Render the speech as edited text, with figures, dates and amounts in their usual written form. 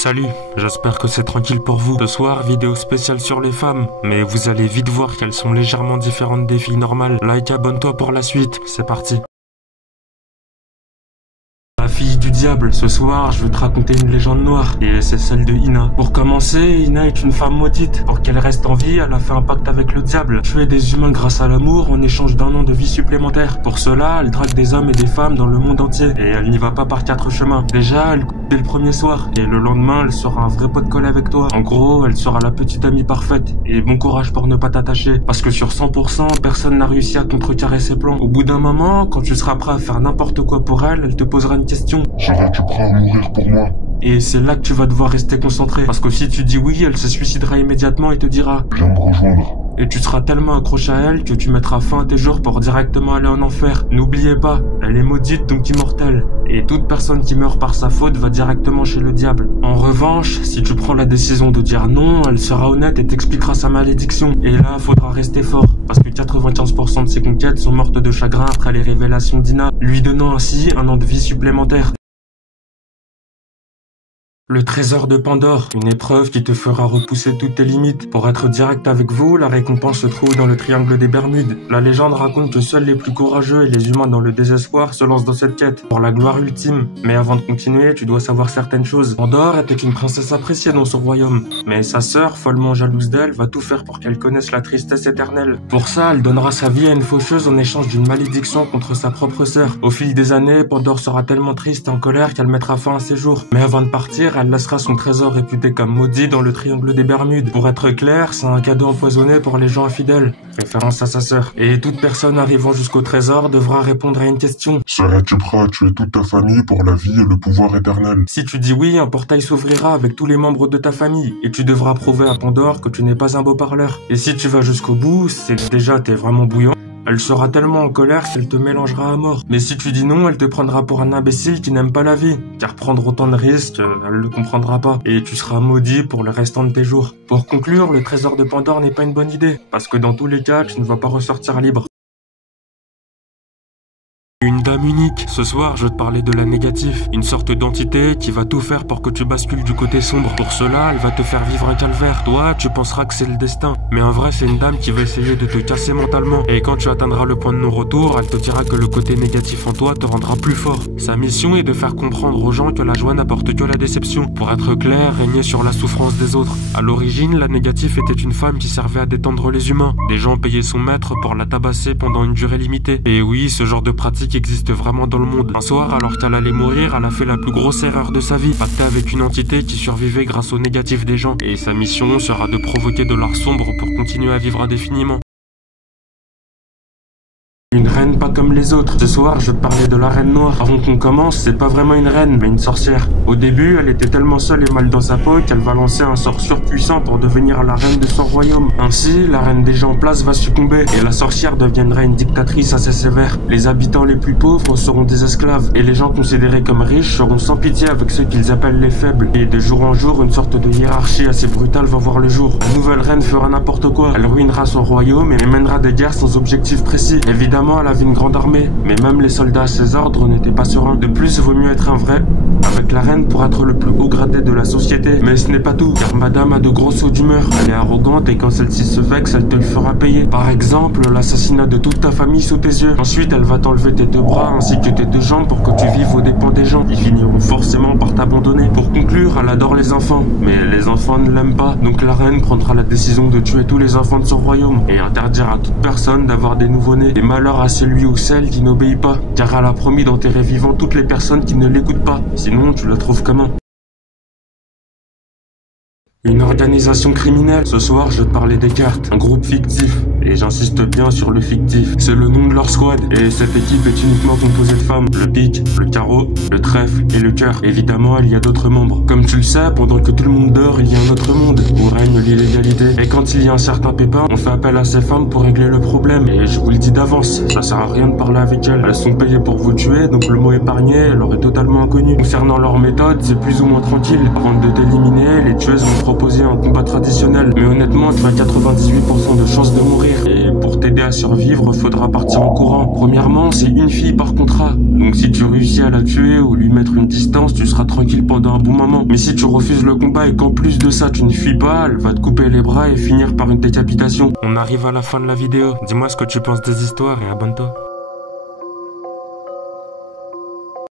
Salut, j'espère que c'est tranquille pour vous. Ce soir, vidéo spéciale sur les femmes, mais vous allez vite voir qu'elles sont légèrement différentes des filles normales. Like, abonne-toi pour la suite, c'est parti. La fille du diable, ce soir je vais te raconter une légende noire, et c'est celle de Ina. Pour commencer, Ina est une femme maudite. Pour qu'elle reste en vie, elle a fait un pacte avec le diable. Tuer des humains grâce à l'amour en échange d'un an de vie supplémentaire. Pour cela, elle drague des hommes et des femmes dans le monde entier, et elle n'y va pas par quatre chemins. Déjà, elle coupe dès le premier soir, et le lendemain, elle sera un vrai pote collé avec toi. En gros, elle sera la petite amie parfaite, et bon courage pour ne pas t'attacher, parce que sur 100%, personne n'a réussi à contrecarrer ses plans. Au bout d'un moment, quand tu seras prêt à faire n'importe quoi pour elle, elle te posera une question. Serais-tu prêt à mourir pour moi? Et c'est là que tu vas devoir rester concentré, parce que si tu dis oui, elle se suicidera immédiatement et te dira Viens me rejoindre. Et tu seras tellement accroché à elle que tu mettras fin à tes jours pour directement aller en enfer. N'oubliez pas, elle est maudite donc immortelle. Et toute personne qui meurt par sa faute va directement chez le diable. En revanche, si tu prends la décision de dire non, elle sera honnête et t'expliquera sa malédiction. Et là, faudra rester fort, parce que 95% de ses conquêtes sont mortes de chagrin après les révélations d'Ina, lui donnant ainsi un an de vie supplémentaire. Le trésor de Pandore, une épreuve qui te fera repousser toutes tes limites. Pour être direct avec vous, la récompense se trouve dans le triangle des Bermudes. La légende raconte que seuls les plus courageux et les humains dans le désespoir se lancent dans cette quête, pour la gloire ultime. Mais avant de continuer, tu dois savoir certaines choses. Pandore était une princesse appréciée dans son royaume, mais sa sœur, follement jalouse d'elle, va tout faire pour qu'elle connaisse la tristesse éternelle. Pour ça, elle donnera sa vie à une faucheuse en échange d'une malédiction contre sa propre sœur. Au fil des années, Pandore sera tellement triste et en colère qu'elle mettra fin à ses jours. Mais avant de partir, elle laissera son trésor réputé comme maudit dans le triangle des Bermudes. Pour être clair, c'est un cadeau empoisonné pour les gens infidèles, référence à sa sœur. Et toute personne arrivant jusqu'au trésor devra répondre à une question. Serais-tu prêt à tuer toute ta famille pour la vie et le pouvoir éternel? Si tu dis oui, un portail s'ouvrira avec tous les membres de ta famille, et tu devras prouver à Pandore que tu n'es pas un beau parleur. Et si tu vas jusqu'au bout, c'est que déjà t'es vraiment bouillant. Elle sera tellement en colère qu'elle te mélangera à mort. Mais si tu dis non, elle te prendra pour un imbécile qui n'aime pas la vie. Car prendre autant de risques, elle le comprendra pas. Et tu seras maudit pour le restant de tes jours. Pour conclure, le trésor de Pandore n'est pas une bonne idée. Parce que dans tous les cas, tu ne vas pas ressortir libre. Une dame unique. Ce soir, je vais te parler de la négative. Une sorte d'entité qui va tout faire pour que tu bascules du côté sombre. Pour cela, elle va te faire vivre un calvaire. Toi, tu penseras que c'est le destin. Mais en vrai, c'est une dame qui va essayer de te casser mentalement. Et quand tu atteindras le point de non-retour, elle te dira que le côté négatif en toi te rendra plus fort. Sa mission est de faire comprendre aux gens que la joie n'apporte que la déception. Pour être clair, régner sur la souffrance des autres. À l'origine, la négative était une femme qui servait à détendre les humains. Des gens payaient son maître pour la tabasser pendant une durée limitée. Et oui, ce genre de pratique existe vraiment dans le monde. Un soir, alors qu'elle allait mourir, elle a fait la plus grosse erreur de sa vie, pacter avec une entité qui survivait grâce au négatif des gens. Et sa mission sera de provoquer de l'art sombre pour continuer à vivre indéfiniment. Une reine pas comme les autres. Ce soir, je vais te parler de la reine noire. Avant qu'on commence, c'est pas vraiment une reine, mais une sorcière. Au début, elle était tellement seule et mal dans sa peau qu'elle va lancer un sort surpuissant pour devenir la reine de son royaume. Ainsi, la reine déjà en place va succomber, et la sorcière deviendra une dictatrice assez sévère. Les habitants les plus pauvres seront des esclaves, et les gens considérés comme riches seront sans pitié avec ceux qu'ils appellent les faibles. Et de jour en jour, une sorte de hiérarchie assez brutale va voir le jour. La nouvelle reine fera n'importe quoi. Elle ruinera son royaume et mènera des guerres sans objectif précis. Évidemment, elle avait une grande armée, mais même les soldats à ses ordres n'étaient pas sereins. De plus, il vaut mieux être un vrai avec la reine pour être le plus haut gradé de la société. Mais ce n'est pas tout, car madame a de gros sauts d'humeur. Elle est arrogante et quand celle-ci se vexe, elle te le fera payer. Par exemple, l'assassinat de toute ta famille sous tes yeux. Ensuite, elle va t'enlever tes deux bras ainsi que tes deux jambes pour que tu vives aux dépens des gens. Ils finiront forcément par t'abandonner. Pour conclure, elle adore les enfants, mais les enfants ne l'aiment pas. Donc la reine prendra la décision de tuer tous les enfants de son royaume et interdire à toute personne d'avoir des nouveau-nés. Et malheur à celui ou celle qui n'obéit pas, car elle a promis d'enterrer vivant toutes les personnes qui ne l'écoutent pas. Sinon, tu la trouves comment? Une organisation criminelle. Ce soir, je vais te parler des cartes. Un groupe fictif. Et j'insiste bien sur le fictif. C'est le nom de leur squad. Et cette équipe est uniquement composée de femmes. Le pique, le carreau, le trèfle et le cœur. Évidemment, il y a d'autres membres. Comme tu le sais, pendant que tout le monde dort, il y a un autre monde où règne l'illégalité. Et quand il y a un certain pépin, on fait appel à ces femmes pour régler le problème. Et je vous le dis d'avance, ça sert à rien de parler avec elles. Elles sont payées pour vous tuer, donc le mot épargné leur est totalement inconnu. Concernant leur méthode, c'est plus ou moins tranquille. Avant de t'éliminer, les tueuses vont proposer un combat traditionnel. Mais honnêtement, tu as 98% de chances de mourir. Et pour t'aider à survivre, faudra partir en courant. Premièrement, c'est une fille par contrat. Donc si tu réussis à la tuer ou lui mettre une distance, tu seras tranquille pendant un bon moment. Mais si tu refuses le combat et qu'en plus de ça tu ne fuis pas, elle va te couper les bras et finir par une décapitation. On arrive à la fin de la vidéo. Dis-moi ce que tu penses des histoires et abonne-toi.